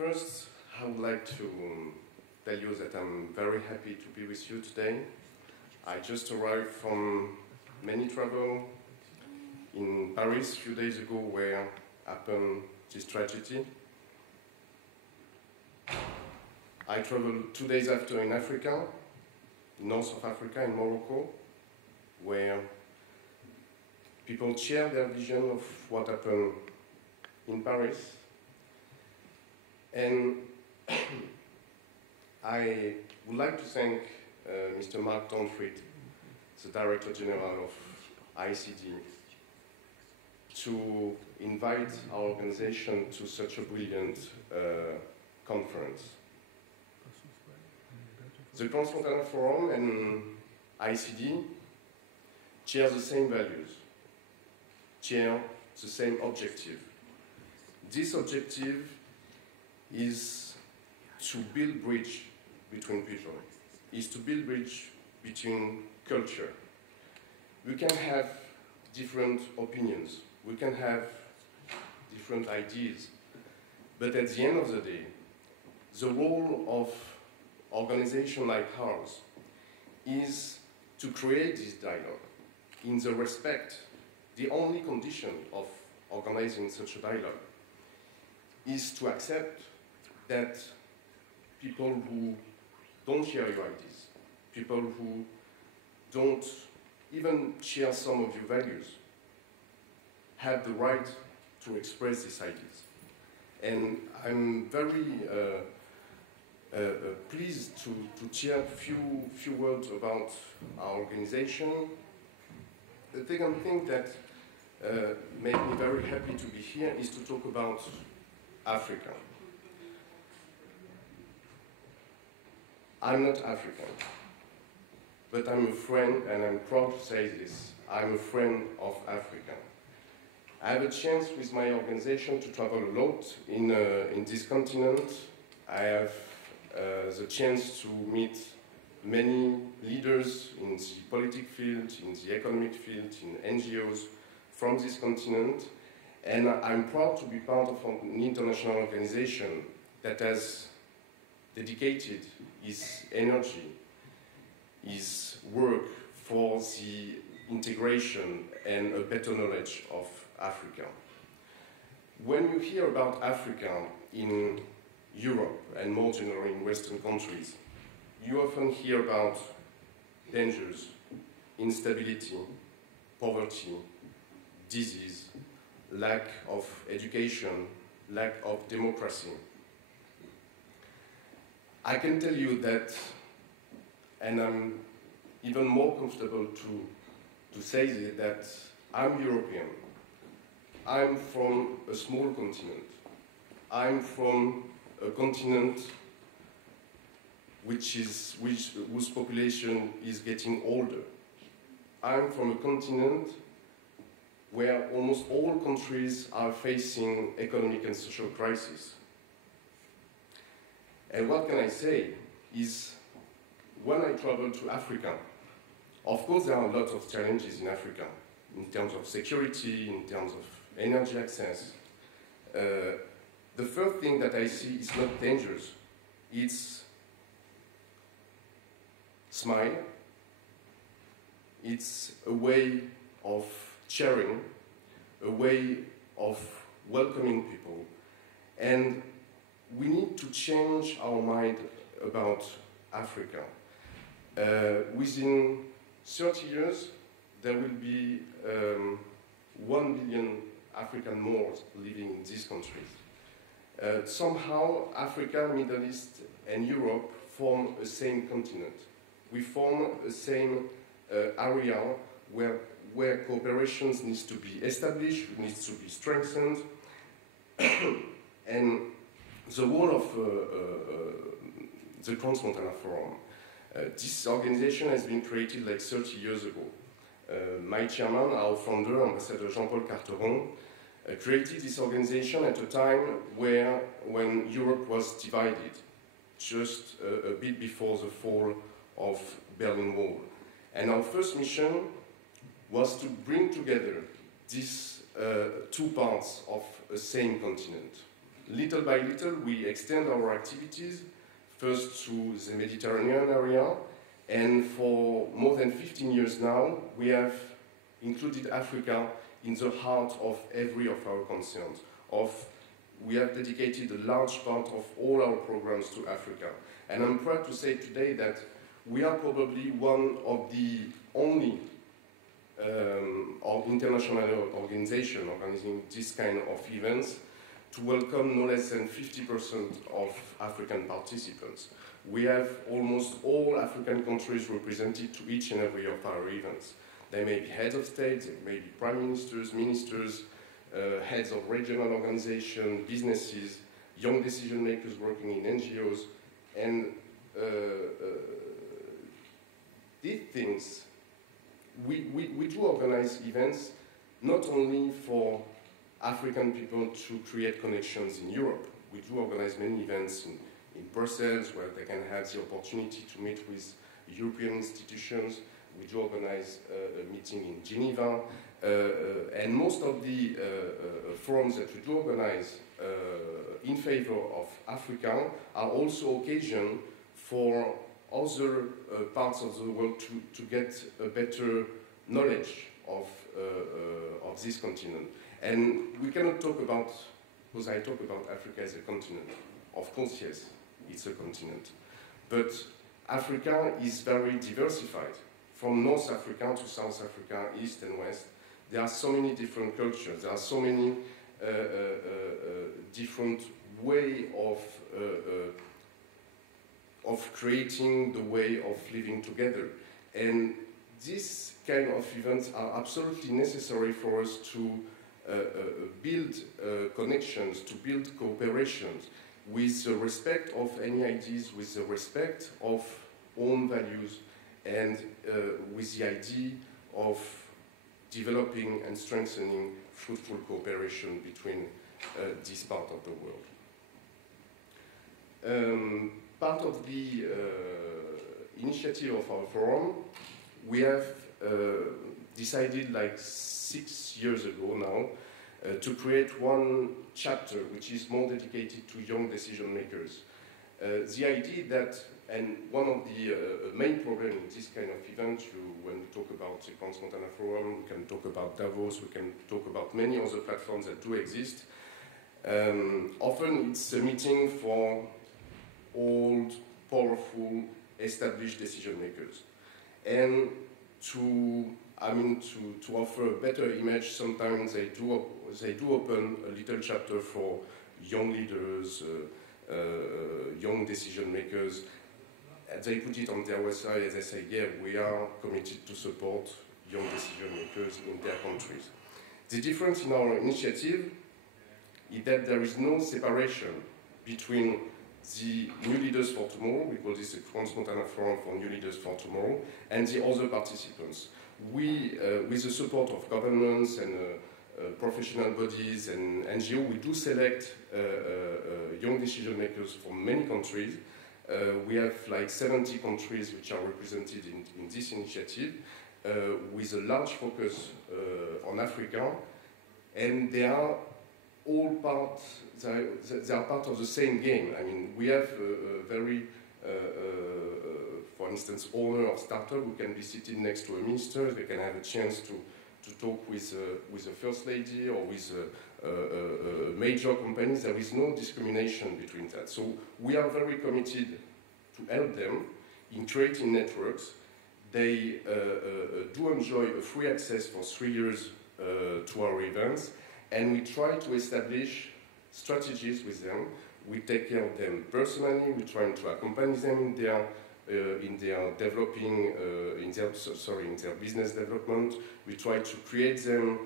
First, I would like to tell you that I'm very happy to be with you today. I just arrived from many travel in Paris a few days ago where happened this tragedy. I traveled 2 days after in Africa, north of Africa, in Morocco, where people share their vision of what happened in Paris. And I would like to thank Mr. Mark Donfried, the Director General of ICD, to invite our organization to such a brilliant conference. The Transfrontalier Forum and ICD share the same values, share the same objective. This objective is to build bridge between people, is to build bridge between culture. We can have different opinions, we can have different ideas, but at the end of the day, the role of organization like ours is to create this dialogue in the respect. The only condition of organizing such a dialogue is to accept that people who don't share your ideas, people who don't even share some of your values, have the right to express these ideas. And I'm very pleased to share a few words about our organization. The second thing that made me very happy to be here is to talk about Africa. I'm not African, but I'm a friend, and I'm proud to say this. I'm a friend of Africa. I have a chance with my organization to travel a lot in this continent. I have the chance to meet many leaders in the political field, in the economic field, in NGOs from this continent. And I'm proud to be part of an international organization that has dedicated its energy, its work for the integration and a better knowledge of Africa. When you hear about Africa in Europe and more generally in Western countries, you often hear about dangers, instability, poverty, disease, lack of education, lack of democracy. I can tell you that, and I'm even more comfortable to say that I'm European. I'm from a small continent. I'm from a continent whose population is getting older. I'm from a continent where almost all countries are facing economic and social crisis. And what can I say is, when I travel to Africa, of course there are a lot of challenges in Africa, in terms of security, in terms of energy access. The first thing that I see is not dangerous, it's smile, it's a way of sharing, a way of welcoming people. And we need to change our mind about Africa. Within 30 years, there will be 1 billion African Moors living in these countries. Somehow, Africa, Middle East, and Europe form a same continent. We form a same area where cooperation needs to be established, needs to be strengthened, and the role of the Transfrontalier Forum. This organization has been created like 30 years ago. My chairman, our founder, Ambassador Jean-Paul Carteron, created this organization at a time when Europe was divided, just a bit before the fall of Berlin Wall. And our first mission was to bring together these two parts of a same continent, little by little, we extend our activities, first to the Mediterranean area, and for more than 15 years now, we have included Africa in the heart of every of our concerns. We have dedicated a large part of all our programs to Africa. And I'm proud to say today that we are probably one of the only international organization organizing this kind of events to welcome no less than 50% of African participants. We have almost all African countries represented to each and every of our events. They may be heads of state, they may be prime ministers, ministers, heads of regional organizations, businesses, young decision makers working in NGOs, and these things, we do organize events not only for African people to create connections in Europe. We do organize many events in Brussels where they can have the opportunity to meet with European institutions. We do organize a meeting in Geneva. And most of the forums that we do organize in favor of Africa are also occasion for other parts of the world to get a better knowledge of this continent. And we cannot talk about, because I talk about Africa as a continent. Of course, yes, it's a continent. But Africa is very diversified. From North Africa to South Africa, East and West, there are so many different cultures. There are so many different way of creating the way of living together. And these kind of events are absolutely necessary for us to build connections, to build cooperations with the respect of any ideas, with the respect of own values, and with the idea of developing and strengthening fruitful cooperation between this part of the world. Part of the initiative of our forum, we have decided like 6 years ago now to create one chapter which is more dedicated to young decision makers. The idea that, and one of the main problems in this kind of event, when we talk about the Trans-Montana Forum, we can talk about Davos, we can talk about many other platforms that do exist. Often it's a meeting for old, powerful, established decision makers. And to offer a better image, sometimes they do open a little chapter for young leaders, young decision makers. They put it on their website and they say, yeah, we are committed to support young decision makers in their countries. The difference in our initiative is that there is no separation between the New Leaders for Tomorrow, we call this the Trans-Montana Forum for New Leaders for Tomorrow, and the other participants. We, with the support of governments and professional bodies and NGOs, we do select young decision makers from many countries. We have like 70 countries which are represented in this initiative, with a large focus on Africa, and they are all part, they are part of the same game. I mean, we have a very, for instance, owner of startup who can be seated next to a minister. They can have a chance to talk with a first lady or with major companies. There is no discrimination between that. So we are very committed to help them in creating networks. They do enjoy a free access for 3 years to our events, and we try to establish strategies with them. We take care of them personally. We try to accompany them in their developing, in their business development. We try to create them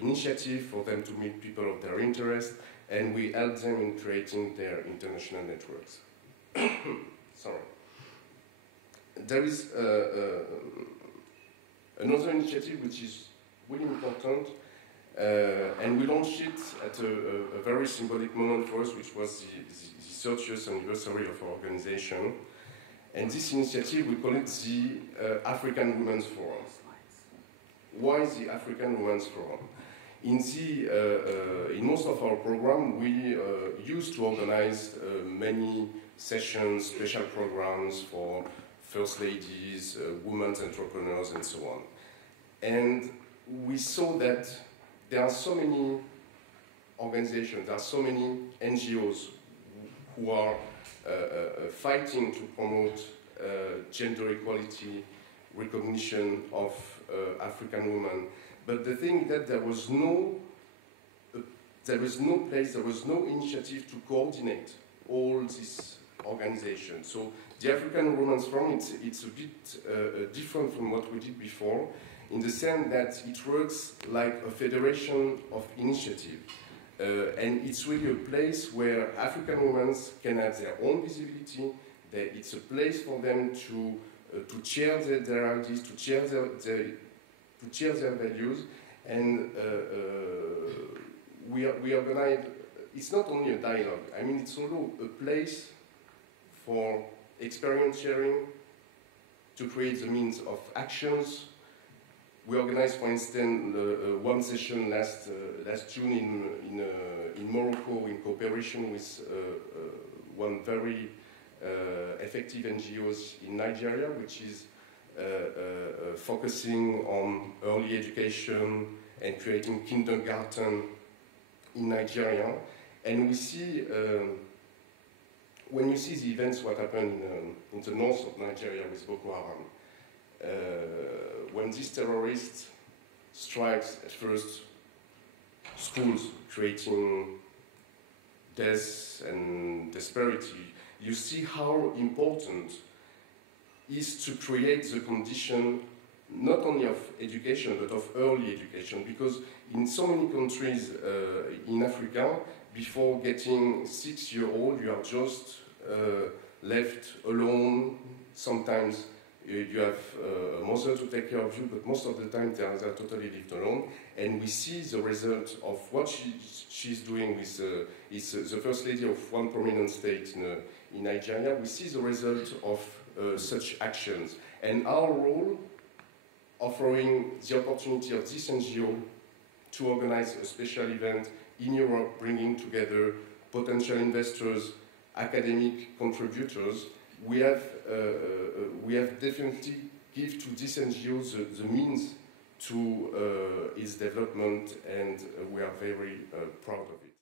initiative for them to meet people of their interest, and we help them in creating their international networks. Sorry. There is another initiative which is really important, and we launched it at a very symbolic moment for us, which was the 30th anniversary of our organization. And this initiative, we call it the African Women's Forum. Why the African Women's Forum? in most of our program, we used to organize many sessions, special programs for first ladies, women entrepreneurs, and so on. And we saw that there are so many organizations, there are so many NGOs who are fighting to promote gender equality, recognition of African women. But the thing is that there was no place, there was no initiative to coordinate all these organizations. So the African Women's Forum, it's a bit different from what we did before, in the sense that it works like a federation of initiative. And it's really a place where African women can have their own visibility. It's a place for them to share their ideas, to share their values, and we organize. It's not only a dialogue. I mean, it's also a place for experience sharing, to create the means of actions. We organized, for instance, one session last June in Morocco in cooperation with one very effective NGOs in Nigeria, which is focusing on early education and creating kindergarten in Nigeria. And we see, when you see the events, what happened in the north of Nigeria with Boko Haram, when these terrorists strikes at first schools, creating death and despairity, you see how important it is to create the condition not only of education but of early education, because in so many countries in Africa, before getting 6-year-old, you are just left alone. Sometimes you have a mother to take care of you, but most of the time they are totally left alone. And we see the result of what she's doing with the first lady of one prominent state in Nigeria. We see the result of such actions. And our role, offering the opportunity of this NGO to organize a special event in Europe, bringing together potential investors, academic contributors, we have definitely give to this NGO the means to its development, and we are very proud of it.